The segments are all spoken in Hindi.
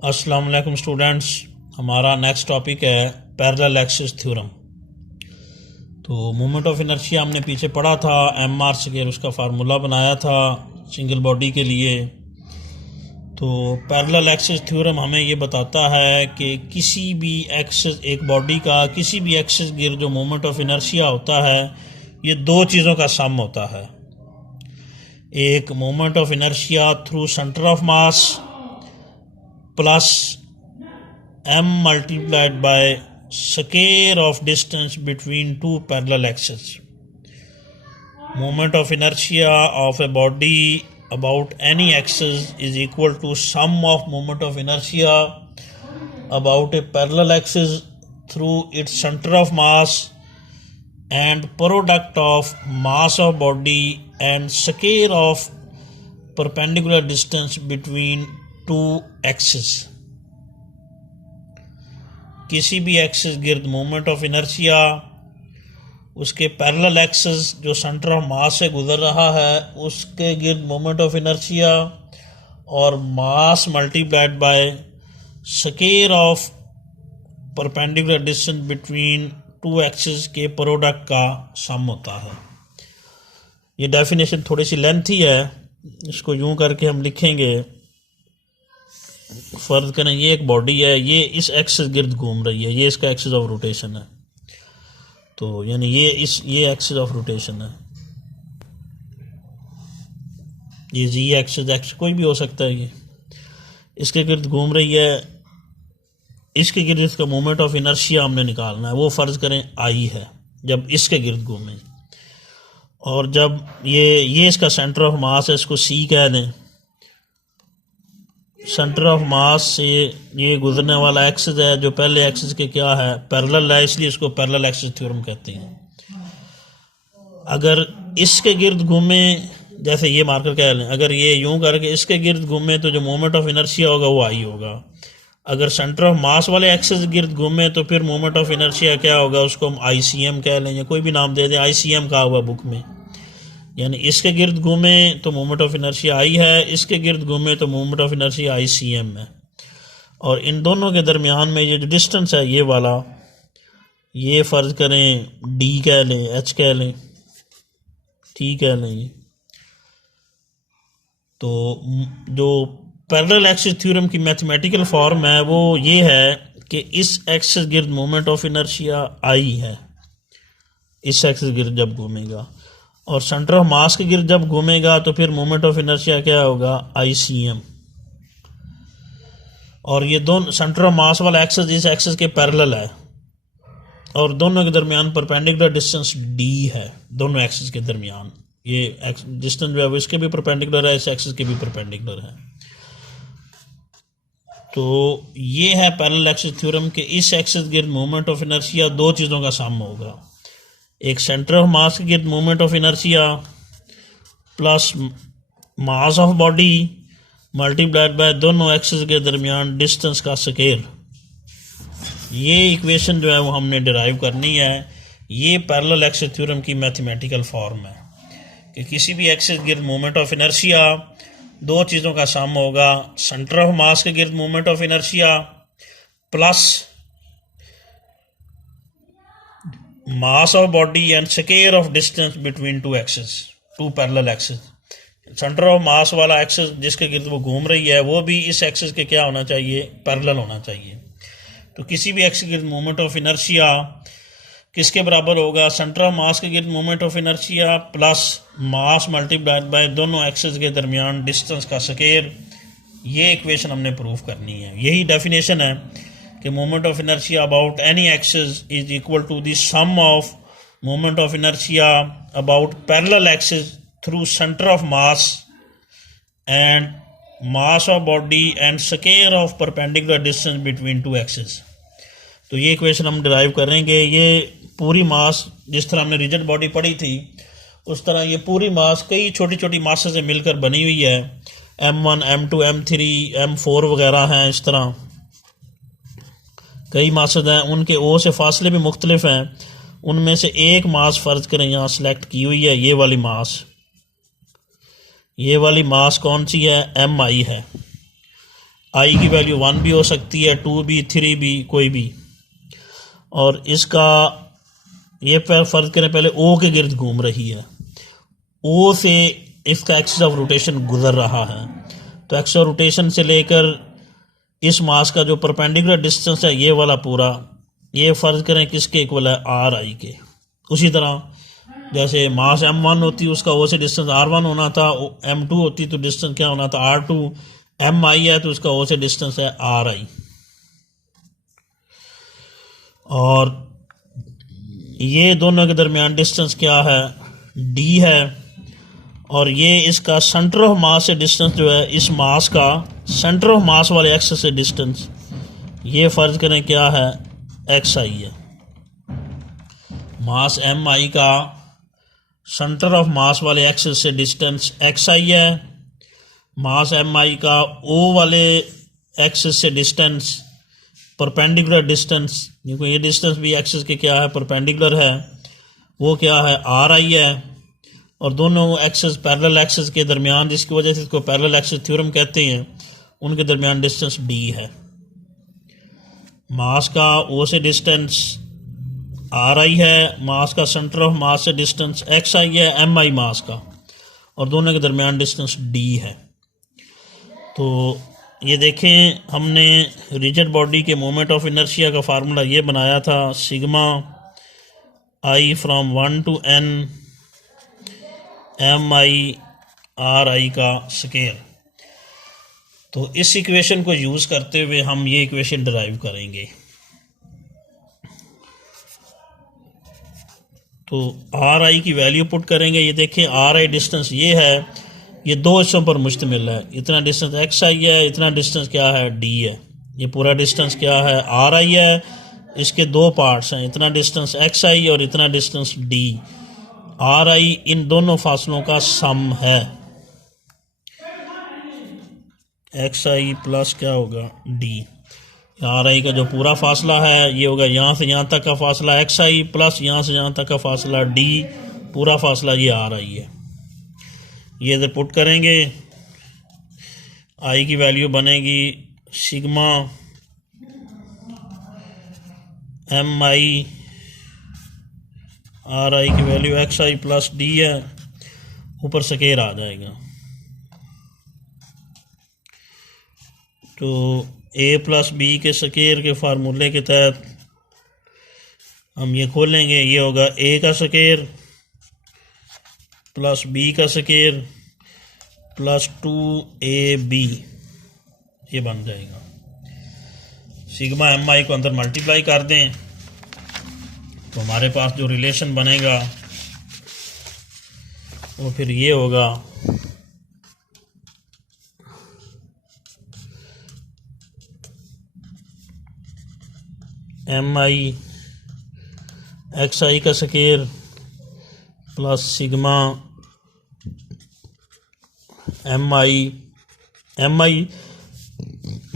अस्सलाम वालेकुम स्टूडेंट्स। हमारा नेक्स्ट टॉपिक है पैरेलल एक्सिस थ्योरम। तो मोमेंट ऑफ इनर्शिया हमने पीछे पढ़ा था, एम आर स्क्वायर उसका फार्मूला बनाया था सिंगल बॉडी के लिए। तो पैरेलल एक्सिस थ्योरम हमें ये बताता है कि किसी भी एक्सिस, एक बॉडी का किसी भी एक्सिस गिर जो मोमेंट ऑफ इनर्शिया होता है, ये दो चीज़ों का सम होता है। एक moment of inertia through centre of mass plus m multiplied by square of distance between two parallel axes. Moment of inertia of a body about any axis is equal to sum of moment of inertia about a parallel axis through its center of mass and product of mass of body and square of perpendicular distance between two axes. किसी भी एक्सिस गिर्द मोमेंट ऑफ इनर्शिया उसके पैरेलल एक्सिस जो सेंटर ऑफ मास से गुजर रहा है उसके गिर्द मोमेंट ऑफ इनर्शिया और mass multiplied by square of perpendicular distance between two axis के प्रोडक्ट का सम होता है। ये डेफिनेशन थोड़ी सी लेंथी है, इसको यूं करके हम लिखेंगे। फर्ज करें ये एक बॉडी है, ये इस एक्सिस गिर्द घूम रही है, ये इसका एक्सिस ऑफ रोटेशन है। तो यानी ये एक्सिस ऑफ रोटेशन है, ये जी एक्सिस कोई भी हो सकता है, ये इसके गिर्द घूम रही है। इसके गिर्द इसका मोमेंट ऑफ इनर्शिया हमने निकालना है, वो फर्ज करें आई है जब इसके गिर्द घूमे, और जब ये इसका सेंटर ऑफ मास है, इसको सी कह दें। सेंटर ऑफ मास से ये गुजरने वाला एक्सिस है जो पहले एक्सिस के क्या है, पैरेलल है, इसलिए इसको पैरेलल एक्सिस थ्योरम कहते हैं। अगर इसके गिर्द घूमे, जैसे ये मार्कर कह लें, अगर ये यूं करके इसके गिर्द घूमे तो जो मोमेंट ऑफ इनर्शिया होगा वो आई होगा। अगर सेंटर ऑफ मास वाले एक्सिस गिर्द घूमे तो फिर मोमेंट ऑफ इनर्शिया क्या होगा, उसको हम ICM कह लें या कोई भी नाम दे दें। ICM कहा हुआ बुक में, यानी इसके गिर्द घूमे तो मोमेंट ऑफ इनर्शिया आई है, इसके गिर्द घूमे तो मोमेंट ऑफ इनर्शिया ICM है। और इन दोनों के दरमियान में ये जो डिस्टेंस है ये वाला, ये फर्ज करें D कह लें, H कह लें, T कह लें। तो जो पैरेलल एक्सिस थ्योरम की मैथमेटिकल फॉर्म है वो ये है कि इस एक्सिस गिर्द मोमेंट ऑफ इनर्शिया आई है, इस एक्सिस गिर्द जब घूमेगा, और सेंटर ऑफ मास के गिर्द जब घूमेगा तो फिर मोमेंट ऑफ इनर्शिया क्या होगा, ICM। और ये दोनों सेंटर ऑफ मास वाला एक्सिस इस एक्सिस के पैरेलल है और दोनों के दरमियान परपेंडिकुलर डिस्टेंस D है। दोनों एक्सिस के दरमियान ये डिस्टेंस जो है वो इसके भी परपेंडिकुलर है, इस एक्सिस के भी परपेंडिकुलर है। तो ये है पैरेलल एक्सिस थ्योरम के इस एक्सिस गिर्द मोमेंट ऑफ इनर्शिया दो चीज़ों का सम होगा, एक सेंटर ऑफ मास के गिर्द moment of inertia plus mass of body multiplied by दोनों एक्सिस के दरमियान डिस्टेंस का स्क्वायर। ये इक्वेशन जो है वो हमने डिराइव करनी है। ये पैरेलल एक्सिस थ्योरम की मैथमेटिकल फॉर्म है कि किसी भी एक्सिस गिर्द मोमेंट ऑफ इनर्शिया दो चीज़ों का सम होगा, सेंटर ऑफ मास के गिर्द moment of inertia plus mass of body and square of distance between two axis, two parallel axis. Centre of mass वाला एक्सिस जिसके गिर्द वो घूम रही है वो भी इस एक्सिस के क्या होना चाहिए, पैरेलल होना चाहिए। तो किसी भी एक्सिस के गिर्द मोमेंट ऑफ इनर्शिया किसके बराबर होगा, सेंटर ऑफ मास के गिर्द moment of inertia plus mass multiplied by दोनों एक्सिस के दरमियान डिस्टेंस का स्क्वायर। ये इक्वेशन हमने प्रूफ करनी है। यही डेफिनेशन है कि moment of inertia about any axis is equal to the sum of moment of inertia about parallel axis through centre of mass and mass of body and square of perpendicular distance between two axis. तो ये इक्वेशन हम डिराइव करेंगे। ये पूरी मास, जिस तरह हमने रिजिड बॉडी पढ़ी थी उस तरह ये पूरी मास कई छोटी छोटी मासेस से मिलकर बनी हुई है। M1, M2, M3, M4 वगैरह हैं, इस तरह कई मासेस हैं, उनके ओ से फासले भी मुख्तलिफ हैं। उनमें से एक मास फर्ज करें यहाँ सेलेक्ट की हुई है, ये वाली मास, ये वाली मास कौन सी है, MI है। आई की वैल्यू 1 भी हो सकती है, 2 भी, 3 भी, कोई भी। और इसका ये फर्ज करें पहले ओ के गिर्द घूम रही है, ओ से इसका एक्सिस ऑफ रोटेशन गुजर रहा है, तो एक्सिस ऑफ रोटेशन से लेकर इस मास का जो परपेंडिकुलर डिस्टेंस है ये वाला पूरा, ये फर्ज करें किसके इक्वल है, आर आई के। उसी तरह जैसे मास m1 होती उसका ओ से डिस्टेंस r1 होना था, m2 होती तो डिस्टेंस क्या होना था, r2। mi है तो उसका ओ से डिस्टेंस है ri। और ये दोनों के दरमियान डिस्टेंस क्या है, d है। और ये इसका सेंटर ऑफ मास से डिस्टेंस जो है, इस मास का सेंटर ऑफ मास वाले एक्सिस से डिस्टेंस, ये फर्ज करें क्या है, xi है। मास mi का सेंटर ऑफ मास वाले एक्सिस से डिस्टेंस xi है। मास mi का o वाले एक्सिस से डिस्टेंस, परपेंडिकुलर डिस्टेंस, क्योंकि ये डिस्टेंस भी एक्सिस के क्या है, परपेंडिकुलर है, वो क्या है, ri है। और दोनों एक्सिस पैरेलल एक्सिस के दरमियान, जिसकी वजह से इसको पैरेलल एक्सिस थ्योरम कहते हैं, उनके दरमियान डिस्टेंस d है। मास का o से डिस्टेंस ri है, मास का सेंटर ऑफ मास से डिस्टेंस xi है, mi मास का, और दोनों के दरमियान डिस्टेंस d है। तो ये देखें, हमने रिजिड बॉडी के मोमेंट ऑफ इनर्शिया का फार्मूला ये बनाया था, sigma i from 1 to n mi ri का स्केयर। तो इस इक्वेशन को यूज़ करते हुए हम ये इक्वेशन डिराइव करेंगे। तो आर आई की वैल्यू पुट करेंगे। ये देखें, आर आई डिस्टेंस ये है, ये दो हिस्सों पर मुश्तमिल है। इतना डिस्टेंस एक्स आई है, इतना डिस्टेंस क्या है, डी है। ये पूरा डिस्टेंस क्या है, आर आई है। इसके दो पार्ट्स हैं, इतना डिस्टेंस एक्स आई और इतना डिस्टेंस डी। आर आई इन दोनों फासलों का सम है। एक्स आई प्लस क्या होगा, डी। आर आई का जो पूरा फासला है ये होगा यहाँ से यहाँ तक का फासला एक्स आई, प्लस यहाँ से यहाँ तक का फासला डी, पूरा फासला ये आर आई है। ये इधर पुट करेंगे, आई की वैल्यू बनेगी sigma m i, r i की value x i plus d है, ऊपर स्केयर आ जाएगा। तो ए प्लस बी के स्केयर के फार्मूले के तहत हम ये खोलेंगे, ये होगा ए का स्केयर प्लस बी का स्केयर प्लस 2ab, ये बन जाएगा। सिग्मा एम आई को अंदर मल्टीप्लाई कर दें तो हमारे पास जो रिलेशन बनेगा वो फिर ये होगा एम आई एक्स आई का स्केयर प्लस सिग्मा एम आई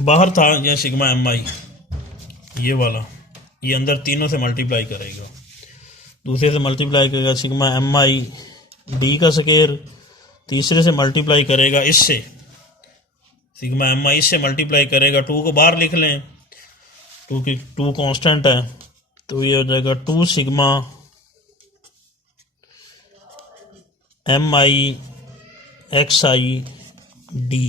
बाहर था, यह सिग्मा एम आई ये वाला, ये अंदर तीनों से मल्टीप्लाई करेगा, दूसरे से मल्टीप्लाई करेगा सिग्मा एम आई डी का स्केयर, तीसरे से मल्टीप्लाई करेगा इससे सिग्मा एम आई, इससे मल्टीप्लाई करेगा, 2 को बाहर लिख लें, 2 कांस्टेंट है, तो ये हो जाएगा 2 sigma m i x i d.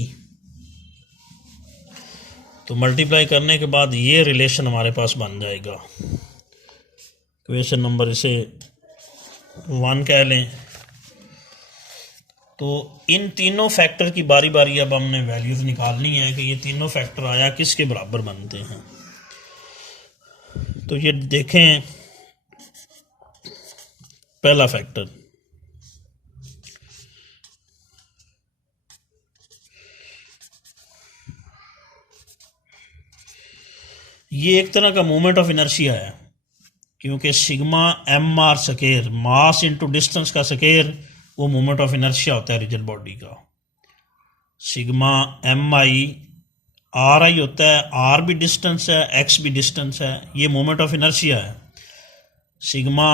तो मल्टीप्लाई करने के बाद ये रिलेशन हमारे पास बन जाएगा। क्वेश्चन नंबर इसे 1 कह लें। तो इन तीनों फैक्टर की बारी बारी अब हमने वैल्यूज निकालनी है कि ये तीनों फैक्टर आया किसके बराबर बनते हैं। तो ये देखें, पहला फैक्टर ये एक तरह का मोमेंट ऑफ इनर्शिया है, क्योंकि sigma m r square, mass into distance का स्केयर, वो मोमेंट ऑफ इनर्शिया होता है रिजिड बॉडी का। Sigma m i r i होता है, आर भी डिस्टेंस है, एक्स भी डिस्टेंस है, ये मोमेंट ऑफ इनर्शिया है। सिग्मा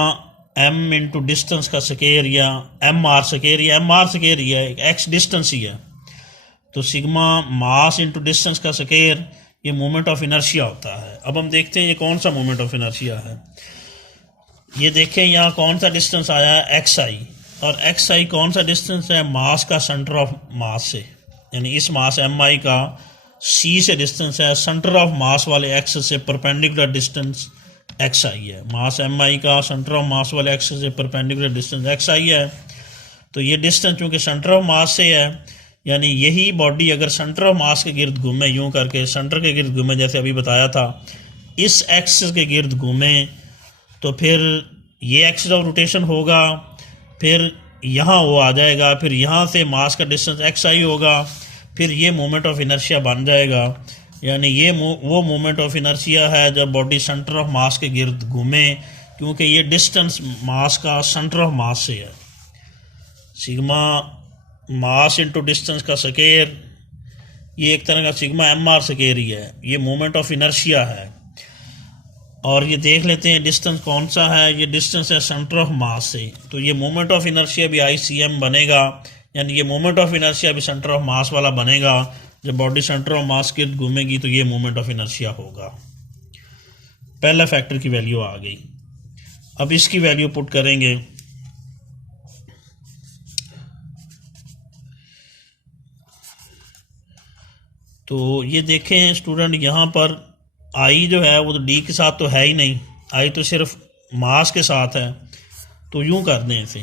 एम इंटू डिस्टेंस का स्केयर या एम आर स्केयर या एम आर स्केयर ही है, एक्स डिस्टेंस ही है। तो सिग्मा मास इंटू डिस्टेंस का स्क्वायर ये मोमेंट ऑफ इनर्शिया होता है। अब हम देखते हैं ये कौन सा मोमेंट ऑफ इनर्शिया है। ये देखें यहाँ कौन सा डिस्टेंस आया है, एक्स आई, और एक्स आई कौन सा डिस्टेंस है, मास का सेंटर ऑफ मास से, यानी इस मास एम आई का सी से डिस्टेंस है, सेंटर ऑफ मास वाले एक्स से परपेंडिकुलर डिस्टेंस एक्स आई है। मास एम आई का सेंटर ऑफ मास वाले एक्स से परपेंडिकुलर डिस्टेंस एक्स आई है। तो ये डिस्टेंस चूँकि सेंटर ऑफ मास से है, यानी यही बॉडी अगर सेंटर ऑफ मास के गिर्द घूमे, यूं करके सेंटर के गिर्द घूमे जैसे अभी बताया था, इस एक्सिस के गिर्द घूमे, तो फिर ये एक्सिस ऑफ रोटेशन होगा, फिर यहाँ वो आ जाएगा, फिर यहाँ से मास का डिस्टेंस एक्स आई होगा, फिर ये मोमेंट ऑफ इनर्शिया बन जाएगा। यानी ये वो मोमेंट ऑफ इनर्शिया है जब बॉडी सेंटर ऑफ मास के गिर्द घूमे, क्योंकि ये डिस्टेंस मास का सेंटर ऑफ मास से है। सिग्मा मास इंटू डिस्टेंस का स्क्वायर ये एक तरह का सिग्मा एम आर स्क्वायर ही है, ये मोमेंट ऑफ इनर्शिया है। और ये देख लेते हैं डिस्टेंस कौन सा है, ये डिस्टेंस है सेंटर ऑफ मास से, तो ये मोमेंट ऑफ इनर्शिया भी आई सी एम बनेगा, यानी ये मोमेंट ऑफ इनर्शिया भी सेंटर ऑफ मास वाला बनेगा। जब बॉडी सेंटर ऑफ मास के घूमेगी तो ये मोमेंट ऑफ इनर्शिया होगा। पहला फैक्टर की वैल्यू आ गई। अब इसकी वैल्यू पुट करेंगे, तो ये देखें स्टूडेंट, यहाँ पर आई जो है वो तो डी के साथ तो है ही नहीं, आई तो सिर्फ मास के साथ है। तो यूं कर दें इसे,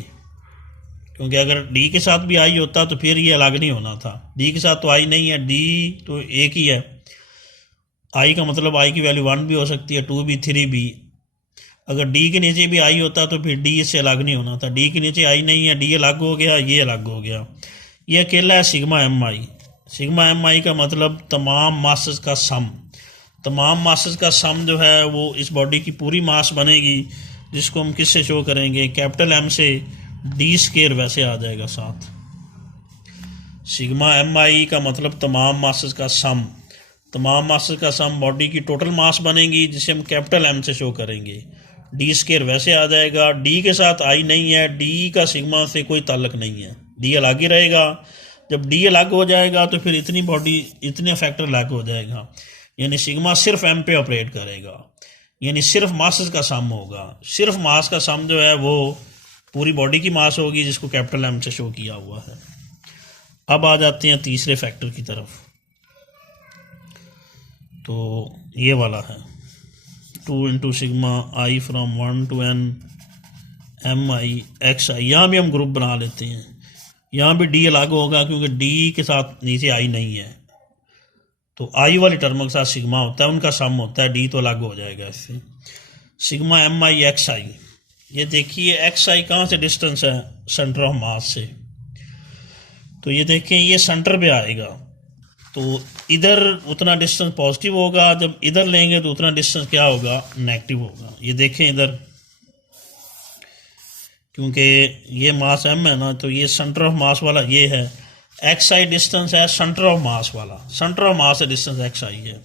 क्योंकि अगर डी के साथ भी आई होता तो फिर ये अलग नहीं होना था। डी के साथ तो आई नहीं है, डी तो एक ही है। आई का मतलब आई की वैल्यू 1 भी हो सकती है, 2 भी, 3 भी। अगर डी के नीचे भी आई होता तो फिर डी इससे अलग नहीं होना था। डी के नीचे आई नहीं है, डी अलग हो गया, ये अलग हो गया। ये अकेला है सिग्मा एम आई। सिग्मा एम आई का मतलब तमाम मासेस का सम। तमाम मासेस का सम जो है वो इस बॉडी की पूरी मास बनेगी, जिसको हम किससे शो करेंगे, कैपिटल एम से। डी स्क्वायर वैसे आ जाएगा साथ। सिग्मा एम आई का मतलब तमाम मासेस का सम। तमाम मासेस का सम बॉडी की टोटल मास बनेगी, जिसे हम कैपिटल एम से शो करेंगे। डी स्क्वायर वैसे आ जाएगा। डी के साथ आई नहीं है, डी का सिग्मा से कोई ताल्लुक नहीं है, डी अलग ही रहेगा। जब डी अलग हो जाएगा तो फिर इतनी बॉडी, इतने फैक्टर अलग हो जाएगा, यानी सिग्मा सिर्फ एम पे ऑपरेट करेगा, यानी सिर्फ मासेस का सम होगा। सिर्फ मास का सम जो है वो पूरी बॉडी की मास होगी, जिसको कैपिटल एम से शो किया हुआ है। अब आ जाते हैं तीसरे फैक्टर की तरफ, तो ये वाला है 2 into sigma i from 1 to n m i x i. यहाँ भी हम ग्रुप बना लेते हैं, यहाँ भी डी अलग होगा, क्योंकि डी के साथ नीचे आई नहीं है, तो आई वाली टर्म के साथ सिग्मा होता है, उनका सम होता है, डी तो अलग हो जाएगा इससे। सिग्मा एम आई एक्स आई, ये देखिए एक्स आई कहाँ से डिस्टेंस है, सेंटर ऑफ मास से। तो ये देखें ये सेंटर पे आएगा, तो इधर उतना डिस्टेंस पॉजिटिव होगा, जब इधर लेंगे तो उतना डिस्टेंस क्या होगा, नेगेटिव होगा। ये देखें इधर, क्योंकि ये मास एम है ना, तो ये सेंटर ऑफ मास वाला ये है। एक्स आई डिस्टेंस है सेंटर ऑफ मास वाला, सेंटर ऑफ मास से डिस्टेंस एक्स आई है,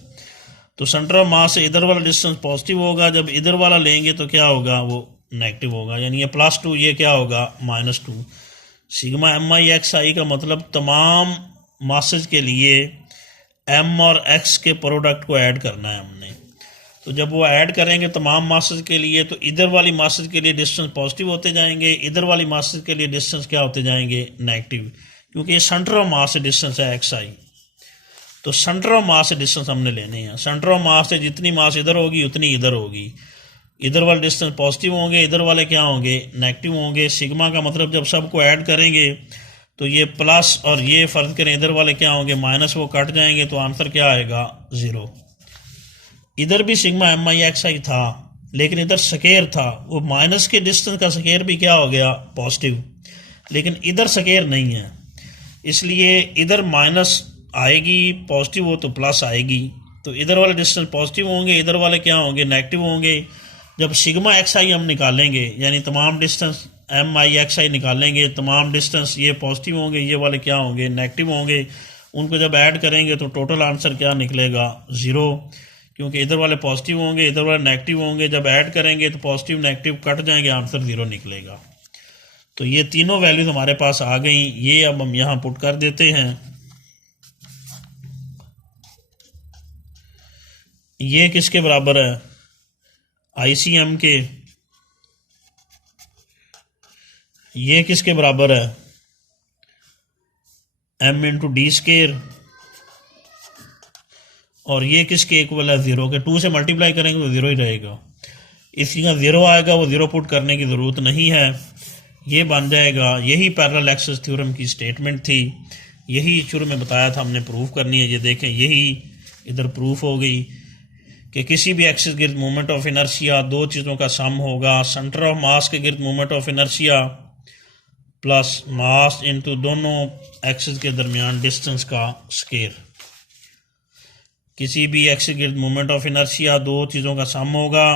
तो सेंटर ऑफ मास से इधर वाला डिस्टेंस पॉजिटिव होगा, जब इधर वाला लेंगे तो क्या होगा, वो नेगेटिव होगा, यानी ये +2, ये क्या होगा, -2। सिग्मा एम आई एक्स आई का मतलब तमाम मासेज के लिए एम और एक्स के प्रोडक्ट को ऐड करना है हमने। तो जब वो ऐड करेंगे तमाम मासेज के लिए, तो इधर वाली मासेज के लिए डिस्टेंस पॉजिटिव होते जाएंगे, इधर वाली मासेज के लिए डिस्टेंस क्या होते जाएंगे, नेगेटिव, क्योंकि ये सेंटर ऑफ मास से डिस्टेंस है एक्स आई। तो सेंटर ऑफ मास से डिस्टेंस हमने लेने हैं। सेंटर ऑफ मास से जितनी मास इधर होगी उतनी इधर होगी, इधर वाले डिस्टेंस पॉजिटिव होंगे, इधर वाले क्या होंगे, नेगेटिव होंगे। सिग्मा का मतलब जब सबको ऐड करेंगे तो ये प्लस और ये फर्ज करें, इधर वाले क्या होंगे, माइनस, वो कट जाएंगे, तो आंसर क्या आएगा, 0। इधर भी सिग्मा एम आई एक्स आई था, लेकिन इधर स्क्वायर था, वो माइनस के डिस्टेंस का स्क्वायर भी क्या हो गया, पॉजिटिव, लेकिन इधर स्क्वायर नहीं है, इसलिए इधर माइनस आएगी, पॉजिटिव हो तो प्लस आएगी, तो इधर वाले डिस्टेंस पॉजिटिव होंगे, इधर वाले क्या होंगे, नेगेटिव होंगे। जब सिग्मा एक्स आई हम निकालेंगे, यानी तमाम डिस्टेंस एम आई एक्स आई निकालेंगे, तमाम डिस्टेंस ये पॉजिटिव होंगे, ये वाले क्या होंगे, नेगेटिव होंगे, उनको जब ऐड करेंगे तो टोटल आंसर क्या निकलेगा, 0, क्योंकि इधर वाले पॉजिटिव होंगे, इधर वाले नेगेटिव होंगे, जब ऐड करेंगे तो पॉजिटिव नेगेटिव कट जाएंगे, आंसर 0 निकलेगा। तो ये तीनों वैल्यूज हमारे पास आ गई, ये अब हम यहाँ पुट कर देते हैं। ये किसके बराबर है, ICM के। ये किसके बराबर है, m इंटू डी स्केयर। और ये किसके इक्वल है, 0 के। 2 से मल्टीप्लाई करेंगे तो 0 ही रहेगा, इसलिए 0 आएगा, वो 0 पुट करने की ज़रूरत नहीं है। ये बन जाएगा, यही पैरेलल एक्सेस थ्योरम की स्टेटमेंट थी, यही शुरू में बताया था हमने प्रूफ करनी है। ये देखें, यही इधर प्रूफ हो गई कि किसी भी एक्सिस गिर्द मोमेंट ऑफ इनर्शिया दो चीज़ों का सम होगा, सेंटर ऑफ मास के गिर्द moment of inertia plus mass into दोनों एक्सिस के दरमियान डिस्टेंस का स्केयर। किसी भी एक्सिस गिर्द मोमेंट ऑफ इनर्शिया दो चीज़ों का सम होगा,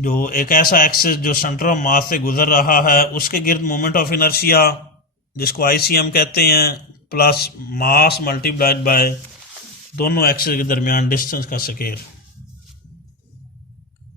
जो एक ऐसा एक्सिस जो सेंटर ऑफ मास से गुजर रहा है उसके गिर्द मोमेंट ऑफ इनर्शिया जिसको ICM कहते हैं, प्लस मास मल्टीप्लाइड बाय दोनों एक्सिस के दरमियान डिस्टेंस का स्केयर।